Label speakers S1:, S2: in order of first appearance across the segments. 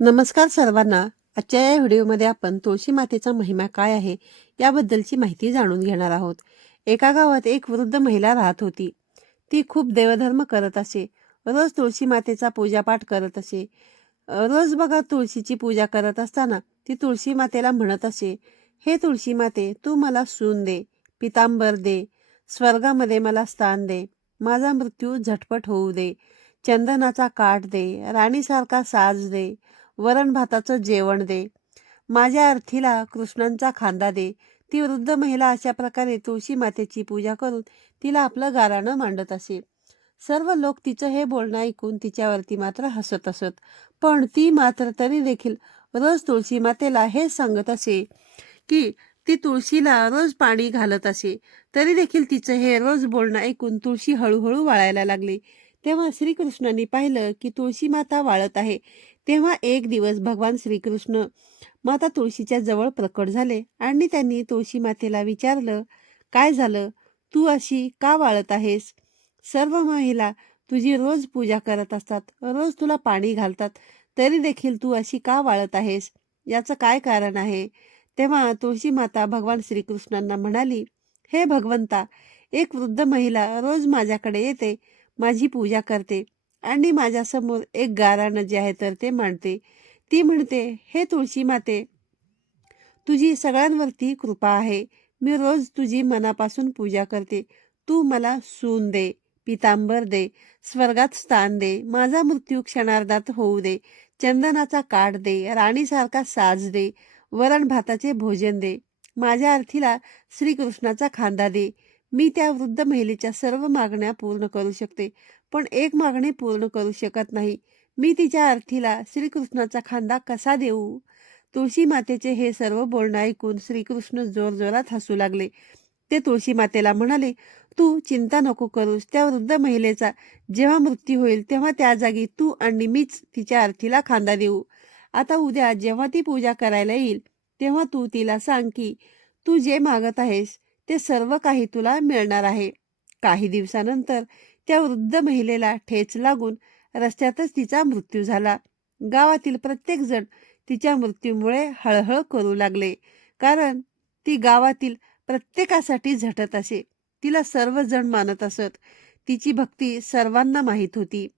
S1: नमस्कार सर्वांना. आजच्या या व्हिडिओमध्ये आपण तुळशी मातेचा महिमा काय आहे याबद्दलची माहिती जाणून घेणार आहोत. एका गावात एक वृद्ध महिला राहत होती. ती खूप देवधर्म करत असे. रोज तुळशी मातेचा पूजापाठ करत असे. रोज बघा तुळशीची पूजा करत असताना ती तुळशी मातेला म्हणत असे हे तुळशी माते तू मला सून दे पितांबर दे स्वर्गामध्ये मला स्थान दे माझा मृत्यू झटपट होऊ दे चंदनाचा काठ दे राणीसारखा साज दे वरण भाताचं जेवण दे. माझ्या अर्थीला कृष्णांचा खांदा दे. ती वृद्ध महिला अशा प्रकारे तुळशी मातेची पूजा करून तिला आपलं गाराणं मांडत असे. सर्व लोक तिचं हे बोलणं ऐकून तिच्यावरती मात्र हसत असत. पण ती मात्र तरी देखील रोज तुळशी मातेला हे सांगत असे की ती तुळशीला रोज पाणी घालत असे. तरी देखील तिचं हे रोज बोलणं ऐकून तुळशी हळूहळू वाळायला लागली. तेव्हा श्रीकृष्णांनी पाहिलं की तुळशी माता वाळत आहे. तेव्हा एक दिवस भगवान श्रीकृष्ण माता तुळशीच्या जवळ प्रकट झाले आणि त्यांनी तुळशी मातेला विचारलं काय झालं? तू अशी का वाळत आहेस? सर्व महिला तुझी रोज पूजा करत असतात रोज तुला पाणी घालतात तरी देखील तू अशी का वाळत आहेस? याचं काय कारण आहे? तेव्हा तुळशी माता भगवान श्रीकृष्णांना म्हणाली हे भगवंता एक वृद्ध महिला रोज माझ्याकडे येते माझी पूजा करते. आणि माझ्यासमोर एक गाराणं जे आहे तर ते मांडते ती म्हणते हे तुळशी माते तुझी सगळ्यांवरती कृपा आहे. मी रोज तुझी मनापासून पूजा करते. तू मला सून दे पितांबर दे स्वर्गात स्थान दे. माझा मृत्यू क्षणार्धात होऊ दे. चंदनाचा काठ दे राणीसारखा साज दे. वरण भाताचे भोजन दे. माझ्या अर्थीला श्रीकृष्णाचा खांदा दे. मी त्या वृद्ध महिलेच्या सर्व मागण्या पूर्ण करू शकते. पण एक मागणी पूर्ण करू शकत नाही. मी तिच्या अर्थीला श्रीकृष्णाचा खांदा कसा देऊ? तुळशी मातेचे हे सर्व बोलणं ऐकून श्रीकृष्ण जोरजोरात हसू लागले. ते तुळशी मातेला म्हणाले तू चिंता नको करूस. त्या वृद्ध महिलेचा जेव्हा मृत्यू होईल तेव्हा त्या जागी तू आणि मीच तिच्या अर्थीला खांदा देऊ. आता उद्या जेव्हा ती पूजा करायला येईल तेव्हा तू तिला सांग की तू जे मागत आहेस ते सर्व काही तुला मिळणार आहे. काही दिवसानंतर त्या वृद्ध महिलेला ठेच लागून रस्त्यातच तिचा मृत्यू झाला. गावातील प्रत्येकजण तिच्या मृत्यूमुळे हळहळ करू लागले कारण ती गावातील प्रत्येकासाठी झटत असे. तिला सर्वजण मानत असत. तिची भक्ती सर्वांना माहीत होती.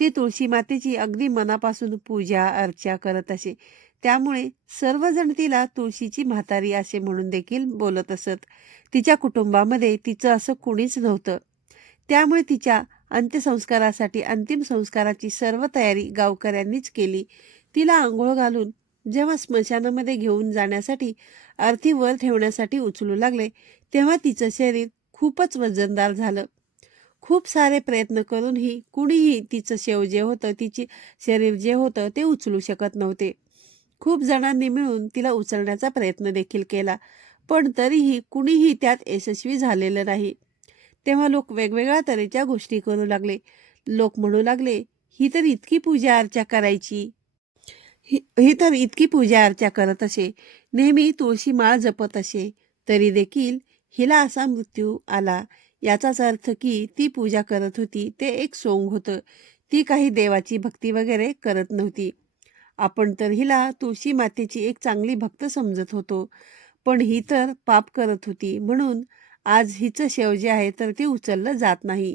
S1: ती तुळशी मातेची अगदी मनापासून पूजा अर्चा करत असे. त्यामुळे सर्वजण तिला तुळशीची म्हातारी असे म्हणून देखील बोलत असत. तिच्या कुटुंबामध्ये तिचं असं कुणीच नव्हतं. त्यामुळे तिच्या अंत्यसंस्कारासाठी अंतिम संस्काराची सर्व तयारी गावकऱ्यांनीच केली. तिला आंघोळ घालून जेव्हा स्मशानामध्ये घेऊन जाण्यासाठी अर्थी वर ठेवण्यासाठी उचलू लागले तेव्हा तिचं शरीर खूपच वजनदार झालं. खूप सारे प्रयत्न करूनही कुणीही तिचं शेव जे होतं तिची शरीर जे होतं ते उचलू शकत नव्हते. खूप जणांनी मिळून तिला उचलण्याचा प्रयत्न देखील केला पण तरीही कुणीही त्यात यशस्वी झालेलं नाही. तेव्हा लोक वेगवेगळ्या तऱ्हेच्या गोष्टी करू लागले. लोक म्हणू लागले ही तर इतकी पूजा अर्चा करायची. ही ही तर इतकी पूजा अर्चा करत असे. नेहमी तुळशी माळ जपत असे. तरी देखील हिला असा मृत्यू आला. याचाच अर्थ की ती पूजा करत होती. ते एक सोंग होतं. ती काही देवाची भक्ती वगैरे करत नव्हती. आपण तर हिला तुळशी मातेची एक चांगली भक्त समजत होतो. पण ही तर पाप करत होती. म्हणून आज हिचं शेव जे आहे तर ते उचललं जात नाही.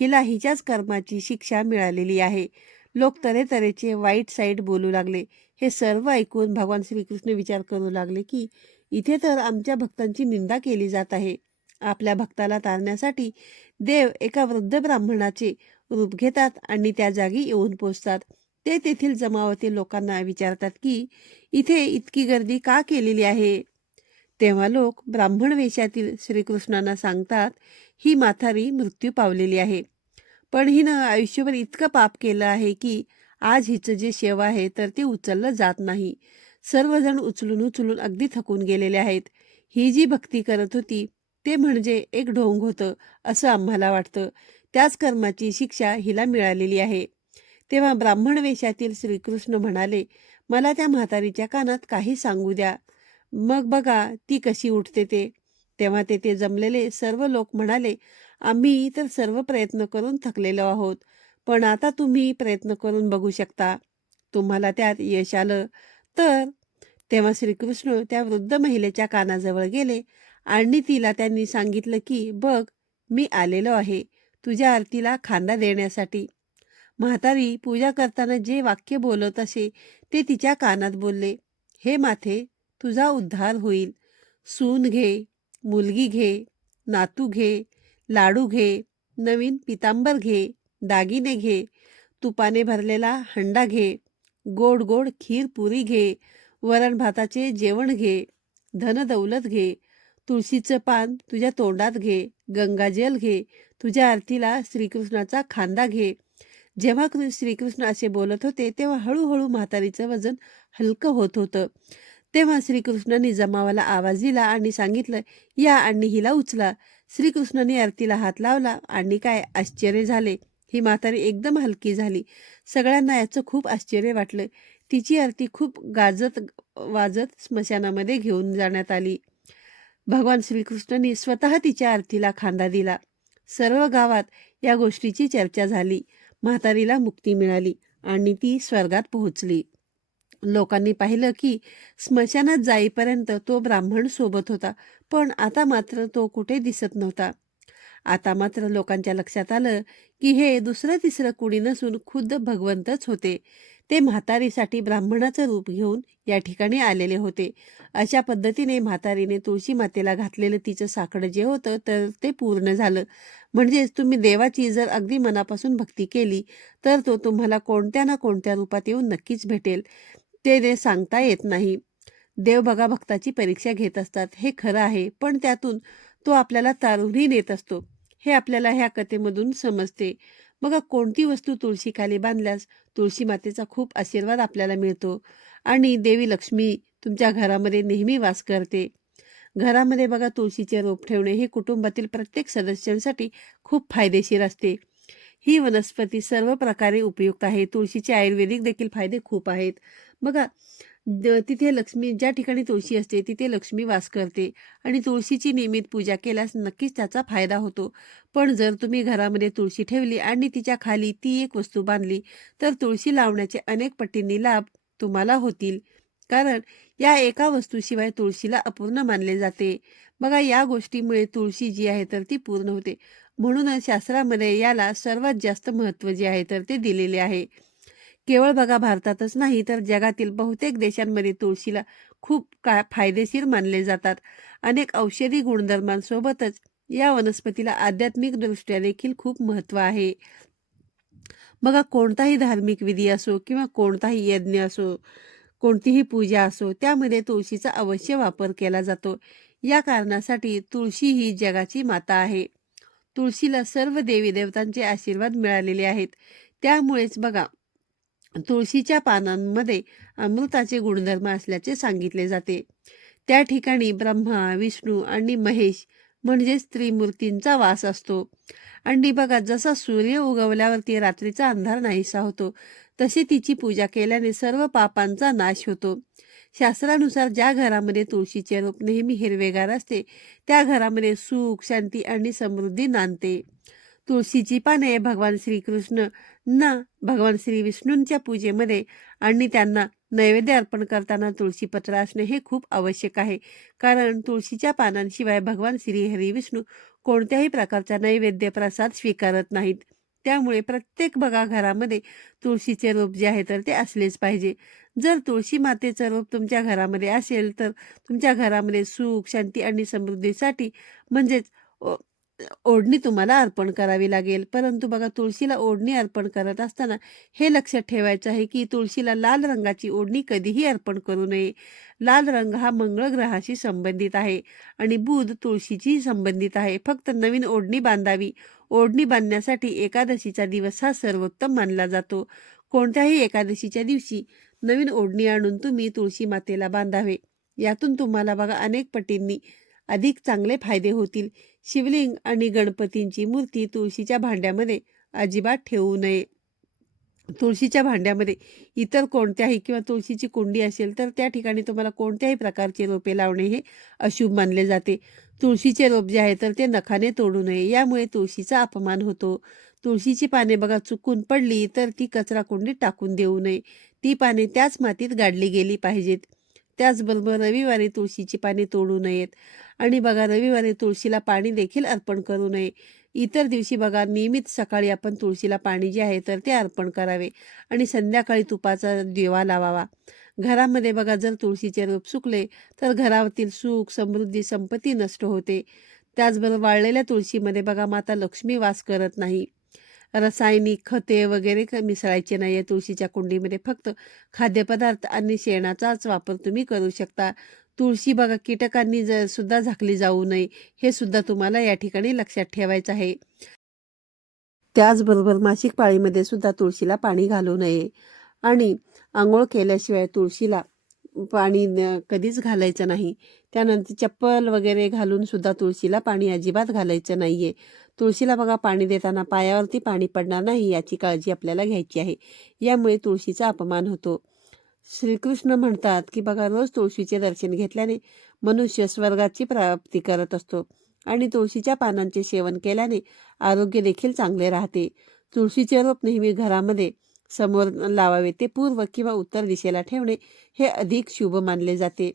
S1: हिला हिच्याच कर्माची शिक्षा मिळालेली आहे. लोक तऱ्हेतऱ्हेचे वाईट साईड बोलू लागले. हे सर्व ऐकून भगवान श्रीकृष्ण विचार करू लागले की इथे तर आमच्या भक्तांची निंदा केली जात आहे. आपल्या भक्ताला तारण्यासाठी देव एका वृद्ध ब्राह्मणाचे रूप घेतात आणि त्या जागी येऊन पोचतात. ते तेथील जमावतील लोकांना विचारतात की इथे इतकी गर्दी का केलेली आहे? तेव्हा लोक ब्राह्मण वेशातील श्रीकृष्णांना सांगतात ही म्हातारी मृत्यू पावलेली आहे. पण हिनं आयुष्यभर इतकं पाप केलं आहे की आज हिचं जे शेव आहे तर ते उचललं जात नाही. सर्वजण उचलून उचलून अगदी थकून गेलेले आहेत. ही जी भक्ती करत होती ते म्हणजे एक ढोंग होतं असं आम्हाला वाटतं. त्याच कर्माची शिक्षा हिला मिळालेली आहे. तेव्हा ब्राह्मण वेशातील श्रीकृष्ण म्हणाले मला त्या म्हातारीच्या कानात काही सांगू द्या. मग बघा ती कशी उठते ते. तेव्हा तेथे जमलेले सर्व लोक म्हणाले आम्ही तर सर्व प्रयत्न करून थकलेलो आहोत पण आता तुम्ही प्रयत्न करून बघू शकता. तुम्हाला त्यात यश आलं तर. तेव्हा श्रीकृष्ण त्या वृद्ध महिलेच्या कानाजवळ गेले आणि तिला त्यांनी सांगितलं की बघ मी आलेलो आहे तुझ्या आरतीला खांदा देण्यासाठी. म्हातारी पूजा करताना जे वाक्य बोलत असे ते तिच्या कानात बोलले हे माथे तुझा उद्धार होईल. सून घे मुलगी घे नातू घे लाडू घे नवीन पितांबर घे दागिने घे तुपाने भरलेला हंडा घे गोड गोड खीर पुरी घे वरण भाताचे जेवण घे धनदौलत घे तुळशीचं पान तुझ्या तोंडात घे गंगाजल घे तुझ्या आरतीला श्रीकृष्णाचा खांदा घे. जेव्हा कृ- श्रीकृष्ण असे बोलत होते तेव्हा हळूहळू म्हातारीचं वजन हलकं होत होतं. तेव्हा श्रीकृष्णाने जमावाला आवाज दिला आणि सांगितलं या आणि हिला उचला. श्रीकृष्णाने आरतीला हात लावला. आणि काय आश्चर्य झाले. ही म्हातारी एकदम हलकी झाली. सगळ्यांना याचं खूप आश्चर्य वाटलं. तिची आरती खूप गाजत वाजत स्मशानामध्ये घेऊन जाण्यात आली. भगवान श्रीकृष्णाने स्वतः तिच्या आरतीला खांदा दिला. सर्व गावात या गोष्टीची चर्चा झाली. म्हातारीला मुक्ती मिळाली आणि ती स्वर्गात पोहोचली. लोकांनी पाहिलं की स्मशानात जाईपर्यंत तो ब्राह्मण सोबत होता पण आता मात्र तो कुठे दिसत नव्हता. आता मात्र लोकांच्या लक्षात आलं की हे दुसरं तिसरं कुणी नसून खुद्द भगवंतच होते. ते म्हातारीसाठी ब्राह्मणाचं रूप घेऊन या ठिकाणी आलेले होते. अशा पद्धतीने म्हातारीने तुळशी मातेला घातलेलं तिचं साकडं जे होतं तर ते पूर्ण झालं. म्हणजेच तुम्ही देवाची जर अगदी मनापासून भक्ती केली तर तो तुम्हाला कोणत्या ना कोणत्या रूपात येऊन नक्कीच भेटेल. ते ते सांगता येत नाही. देव बघा भक्ताची परीक्षा घेत असतात. हे खरं आहे पण त्यातून तो आपल्याला तारूनही नेत असतो. हे आपल्याला ह्या कथेमधून समजते. बघा कोणती वस्तू तुळशीखाली बांधल्यास तुळशी मातेचा खूप आशीर्वाद आपल्याला मिळतो? आणि देवी लक्ष्मी तुमच्या घरामध्ये नेहमी वास करते. घरामध्ये बघा तुळशीचे रोप ठेवणे हे कुटुंबातील प्रत्येक सदस्यांसाठी खूप फायदेशीर असते. ही वनस्पती सर्व प्रकारे उपयुक्त आहे. तुळशीचे आयुर्वेदिक देखील फायदे खूप आहेत. बघा द- तिथे लक्ष्मी ज्या ठिकाणी तुळशी असते तिथे लक्ष्मी वास करते आणि तुळशीची नियमित पूजा केल्यास नक्कीच त्याचा फायदा होतो. पण जर तुम्ही घरामध्ये तुळशी ठेवली आणि तिच्या खाली ती एक वस्तू बांधली तर तुळशी लावण्याचे अनेक पटींनी लाभ तुम्हाला होतील. कारण या एका वस्तूशिवाय तुळशीला अपूर्ण मानले जाते. बघा या गोष्टीमुळे तुळशी जी आहे तर ती पूर्ण होते. म्हणूनच शास्त्रामध्ये याला सर्वात जास्त महत्त्व जे आहे तर ते दिलेले आहे. केवळ बघा भारतातच नाही तर जगातील बहुतेक देशांमध्ये तुळशीला खूप का फायदेशीर मानले जातात. अनेक औषधी गुणधर्मांसोबतच या वनस्पतीला आध्यात्मिक दृष्ट्या देखील खूप महत्त्व आहे. बघा कोणताही धार्मिक विधी असो किंवा कोणताही यज्ञ असो कोणतीही पूजा असो त्यामध्ये तुळशीचा अवश्य वापर केला जातो. या कारणासाठी तुळशी ही जगाची माता आहे. तुळशीला सर्व देवी देवतांचे आशीर्वाद मिळालेले आहेत. त्यामुळेच बघा तुळशीच्या पानांमध्ये अमृताचे गुणधर्म असल्याचे सांगितले जाते. त्या ठिकाणी ब्रह्मा विष्णू आणि महेश म्हणजेच त्रिमूर्तींचा वास असतो. आणि बघा जसा सूर्य उगवल्यावरती रात्रीचा अंधार नाहीसा होतो तशी तिची पूजा केल्याने सर्व पापांचा नाश होतो. शास्त्रानुसार ज्या घरामध्ये तुळशीचे रोप नेहमी हिरवेगार असते त्या घरामध्ये सुख शांती आणि समृद्धी नांदते. तुळशीची पाने भगवान श्रीकृष्ण ना भगवान श्री विष्णूंच्या पूजेमध्ये आणि त्यांना नैवेद्य अर्पण करताना तुळशी पत्र असणे हे खूप आवश्यक आहे. कारण तुळशीच्या पानांशिवाय भगवान श्री हरी विष्णू कोणत्याही प्रकारचा नैवेद्य प्रसाद स्वीकारत नाहीत. त्यामुळे प्रत्येक बघा घरामध्ये तुळशीचे रोप जे आहे तर ते असलेच पाहिजे. जर तुळशी मातेचं रोप तुमच्या घरामध्ये असेल तर तुमच्या घरामध्ये सुख शांती आणि समृद्धीसाठी म्हणजेच ओढणी तुम्हाला अर्पण करावी लागेल. परंतु बघा तुळशीला ओढणी अर्पण करत असताना हे लक्षात ठेवायचं आहे की तुळशीला लाल रंगाची ओढणी कधीही अर्पण करू नये. लाल रंग हा मंगळ ग्रहाशी संबंधित आहे आणि बुध तुळशीशी संबंधित आहे. फक्त नवीन ओढणी बांधावी. ओढणी बांधण्यासाठी एकादशीचा दिवस हा सर्वोत्तम मानला जातो. कोणत्याही एकादशीच्या दिवशी नवीन ओढणी आणून तुम्ही तुळशी मातेला बांधावे. यातून तुम्हाला बघा अनेक पटींनी अधिक चांगले फायदे होतील. शिवलिंग आणि गणपतींची मूर्ती तुळशीच्या भांड्यामध्ये अजिबात ठेवू नये. तुळशीच्या भांड्यामध्ये इतर कोणत्याही किंवा तुळशीची कुंडी असेल तर त्या ठिकाणी तुम्हाला कोणत्याही प्रकारचे रोपे लावणे हे अशुभ मानले जाते. तुळशीचे रोप जे आहे तर ते नखाने तोडू नये. यामुळे तुळशीचा अपमान होतो. तुळशीची पाने बघा चुकून पडली तर ती कचरा कुंडीत टाकून देऊ नये. ती पाने त्याच मातीत गाडली गेली पाहिजेत. त्याचबरोबर रविवारी तुळशीची पाने तोडू नयेत. आणि बघा रविवारी तुळशीला पाणी देखील अर्पण करू नये. इतर दिवशी बघा नियमित सकाळी आपण तुळशीला पाणी जे आहे तर ते अर्पण करावे. आणि संध्याकाळी तुपाचा दिवा लावावा. घरामध्ये बघा जर तुळशीचे रोप सुकले तर घरातील सुख समृद्धी संपत्ती नष्ट होते. त्याचबरोबर वाळलेल्या तुळशीमध्ये बघा माता लक्ष्मी वास करत नाही. रासायनिक खते वगैरे क- मिसळायचे नाही आहे तुळशीच्या कुंडीमध्ये. फक्त खाद्यपदार्थ आणि शेणाचाच वापर तुम्ही करू शकता. तुळशी बघा कीटकांनी ज सुद्धा झाकली जाऊ नये हे सुद्धा तुम्हाला या ठिकाणी लक्षात ठेवायचं आहे. त्याचबरोबर मासिक पाळीमध्ये सुद्धा तुळशीला पाणी घालू नये. आणि आंघोळ केल्याशिवाय तुळशीला पाणी न- कधीच घालायचं नाही. त्यानंतर चप्पल वगैरे घालून सुद्धा तुळशीला पाणी अजिबात घालायचं नाही आहे तुळशीला बघा पाणी देताना पायावरती पाणी पडणार नाही याची काळजी आपल्याला घ्यायची आहे. यामुळे तुळशीचा अपमान होतो. श्रीकृष्ण म्हणतात की बघा रोज तुळशीचे दर्शन घेतल्याने मनुष्य स्वर्गाची प्राप्ती करत असतो आणि तुळशीच्या पानांचे सेवन केल्याने आरोग्य देखील चांगले राहते. तुळशीचे रोप नेहमी घरामध्ये समोर लावावे. ते पूर्व किंवा उत्तर दिशेला ठेवणे हे अधिक शुभ मानले जाते.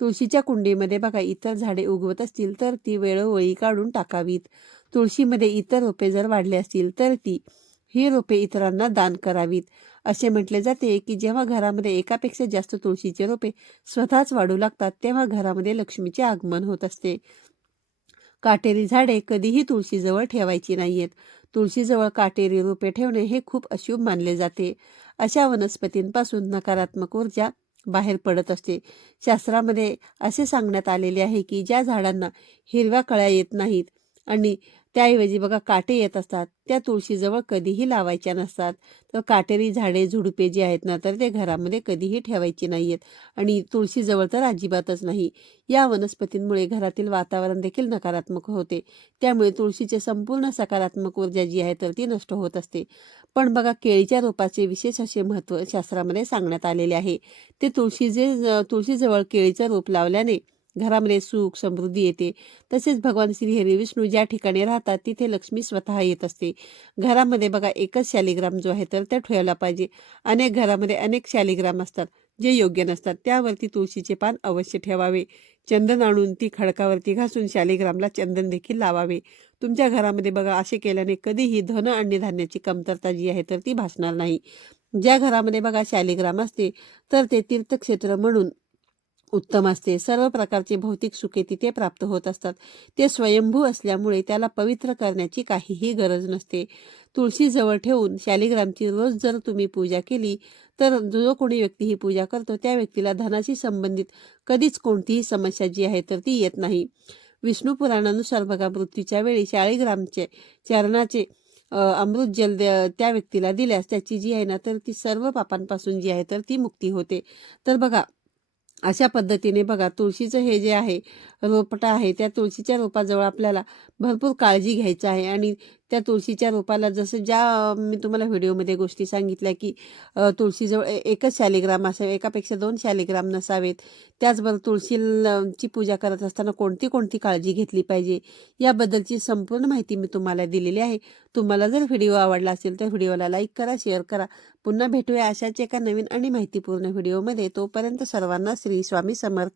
S1: तुळशीच्या कुंडीमध्ये बघा इतर झाडे उगवत असतील तर ती वेळोवेळी काढून टाकावीत. तुळशीमध्ये इतर रोपे जर वाढले असतील तर ती ही रोपे इतरांना दान करावीत. असे म्हटले जाते की जेव्हा घरामध्ये एकापेक्षा जास्त तुळशीचे रोपे स्वतःच वाढू लागतात तेव्हा घरामध्ये लक्ष्मीचे आगमन होत असते. काटेरी झाडे कधीही तुळशीजवळ ठेवायची नाहीयेत. तुळशीजवळ काटेरी रोपे ठेवणे हे खूप अशुभ मानले जाते. अशा वनस्पतींपासून नकारात्मक ऊर्जा बाहेर पडत असते. शास्त्रामध्ये असे सांगण्यात आलेले आहे की ज्या झाडांना हिरव्या कळ्या येत नाहीत आणि त्याऐवजी बघा काटे येत असतात. त्या तुळशीजवळ कधीही लावायच्या नसतात. तर काटेरी झाडे झुडपे जी आहेत ना तर ते घरामध्ये कधीही ठेवायची नाही आहेत आणि तुळशीजवळ तर अजिबातच नाही. या वनस्पतींमुळे घरातील वातावरण देखील नकारात्मक होते. त्यामुळे तुळशीचे संपूर्ण सकारात्मक ऊर्जा जी आहे तर ती नष्ट होत असते. पण बघा केळीच्या रोपाचे विशेष असे महत्त्व शास्त्रामध्ये सांगण्यात आलेले आहे. ते तुळशीचे तुळशीजवळ केळीचं रोप लावल्याने घरामध्ये सुख समृद्धी येते. तसेच भगवान श्री हरी विष्णू ज्या ठिकाणी राहतात तिथे लक्ष्मी स्वतः येत असते. घरामध्ये बघा एकच शालिग्राम जो आहे तर त्या ठेवायला पाहिजे. अनेक घरामध्ये अनेक शालिग्राम असतात जे योग्य नसतात. त्यावरती तुळशीचे पान अवश्य ठेवावे. चंदन आणून ती खडकावरती घासून शालिग्रामला चंदन देखील लावावे. तुमच्या घरामध्ये बघा असे केल्याने कधीही धन आणि धान्याची कमतरता जी आहे तर ती भासणार नाही. ज्या घरामध्ये बघा शालिग्राम असते तर ते तीर्थक्षेत्र म्हणून उत्तम असते. सर्व प्रकारचे भौतिक सुखे तिथे प्राप्त होत असतात. ते स्वयंभू असल्यामुळे त्याला पवित्र करण्याची काहीही गरज नसते. तुळशी जवळ ठेवून शालिग्रामची रोज जर तुम्ही पूजा केली तर जो कोणी व्यक्ती ही पूजा करतो त्या व्यक्तीला धनाशी संबंधित कधीच कोणतीही समस्या जी आहे तर ती येत नाही. विष्णू पुराणानुसार बघा मृत्यूच्या वेळी शाळीग्रामचे चरणाचे अमृत जल त्या व्यक्तीला दिल्यास त्याची जी आहे ना तर ती सर्व पापांपासून जी आहे तर ती मुक्ती होते. तर बघा अशा पद्धतीने बघा तुळशीचं हे जे आहे रोपटा आहे त्या तुळशीच्या रोपाजवळ आपल्याला भरपूर काळजी घ्यायचं आहे. आणि त्या तुळशीच्या रोपाला जसं ज्या मी तुम्हाला व्हिडिओमध्ये गोष्टी सांगितल्या की तुळशीजवळ एकच शालिग्राम असावे एकापेक्षा दोन शालिग्राम नसावेत. त्याचबरोबर तुळशीची पूजा करत असताना कोणती कोणती काळजी घेतली पाहिजे? याबद्दलची संपूर्ण माहिती मी तुम्हाला दिलेली आहे. तुम्हाला जर व्हिडिओ आवडला असेल तर व्हिडिओला लाईक करा शेअर करा. पुन्हा भेटूया अशाच एका नवीन आणि माहितीपूर्ण व्हिडिओमध्ये. तोपर्यंत सर्वांना श्री स्वामी समर्थ.